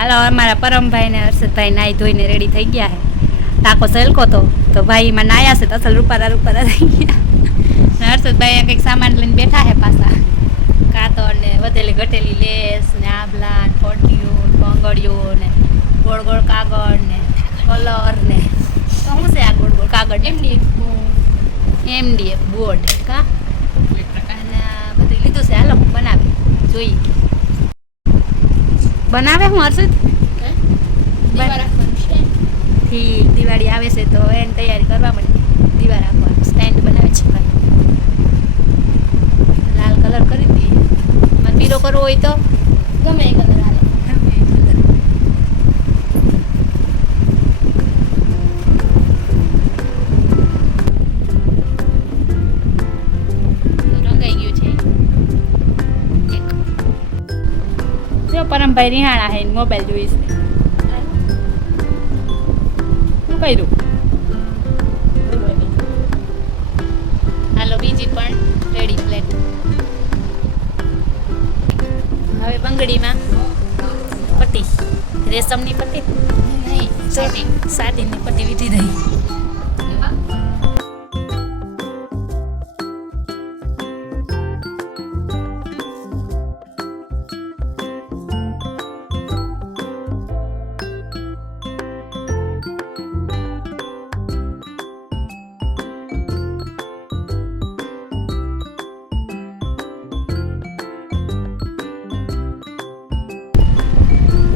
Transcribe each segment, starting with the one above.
હાલો અમારા પરમભાઈ ને હર્ષદભાઈ નાઈ ધોઈને રેડી થઈ ગયા છે. ટાકો સેલકો તો ભાઈ માં નાયા છે તો અસલ રૂપારા થઈ ગયા. ને હર્ષદભાઈ કંઈક સામાન લઈને બેઠા છે પાછા. કાતર ને વધેલી ઘટેલી લેસ ને આબલા ને ફોટીયું બંગડીઓ ને ગોળ ગોળ કાગળ ને કલર ને શું છે આ ગોળ ગોળ કાગળ MDF બોર્ડ કા અને બધું લીધું છે. હાલો બનાવી જોઈએ. બનાવે હું હર્ષદ દિવાળી આવે છે તો એની તૈયારી કરવા માંડી. દીવા રાખવાનું સ્ટેન્ડ બનાવે છે ભાઈ. લાલ કલર કરી દઈએ. મને પીળો કરવો હોય તો ગમે એ કલર હાલે. રંગાઈ ગયું છે. જો પરમભાઈ રિહાણા હે મોબાઈલ જોઈશ. શું કર્યું? હાલો બીજી પણ રેડી પ્લેટ. હવે બંગડીમાં પટ્ટી રેશમની પટ્ટી નહીં સાટીની પટ્ટી વીટી દઈ.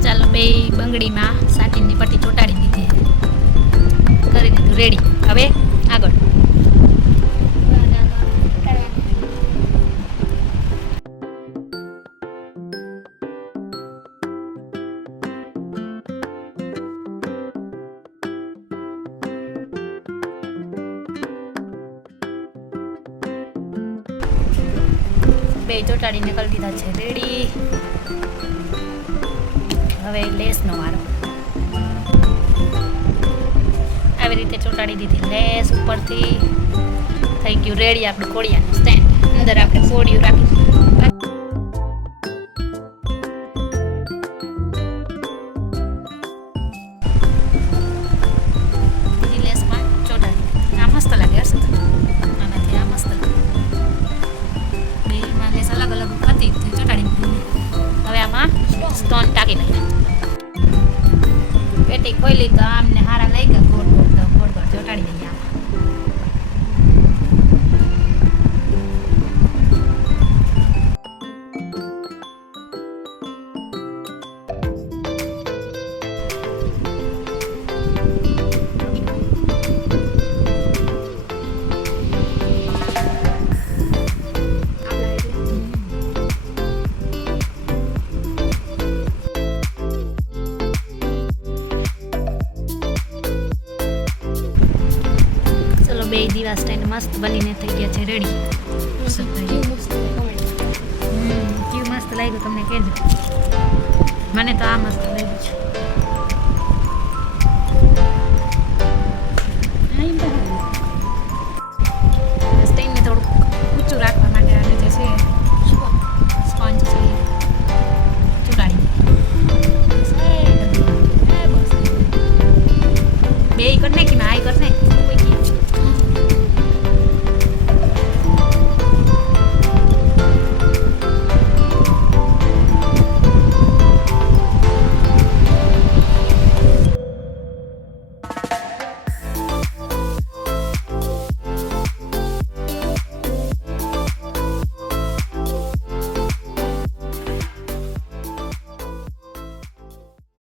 ચાલો બે બંગડીમાં સાટીની પટ્ટી ચોંટાડી દીધી, કરી દીધું રેડી. હવે આગળ બે ચોંટાડીને કરી દીધા છે રેડી. હવે લેસનો વારો. આવી રીતે ચોંટાડી દીધી લેસ ઉપરથી. થઈ ગયું રેડી આપણે કોળિયાનું સ્ટેન્ડ. અંદર આપણે કોળિયું રાખીશું. બીજી લેસમાં ચોંટાડી. આ મસ્ત લાગે હશે તો આનાથી આ મસ્ત લાગે. બેમાં લેસ અલગ અલગ હતી ચોંટાડી દીધી. હવે આમાં સ્ટોન ટાંકી લઈએ. પેટી ખોલી તો આમને હારા લઈ ગયા ગોળ ગોળ તો ગોળ ગોળ ચોંટાડી દઈએ આમાં. બે દીવા સ્ટેન્ડ મસ્ત બનીને થઈ ગયા છે રેડી. કેવું મસ્ત લાગ્યું તમને કહેજો. મને તો આ મસ્ત લાગ્યું છે.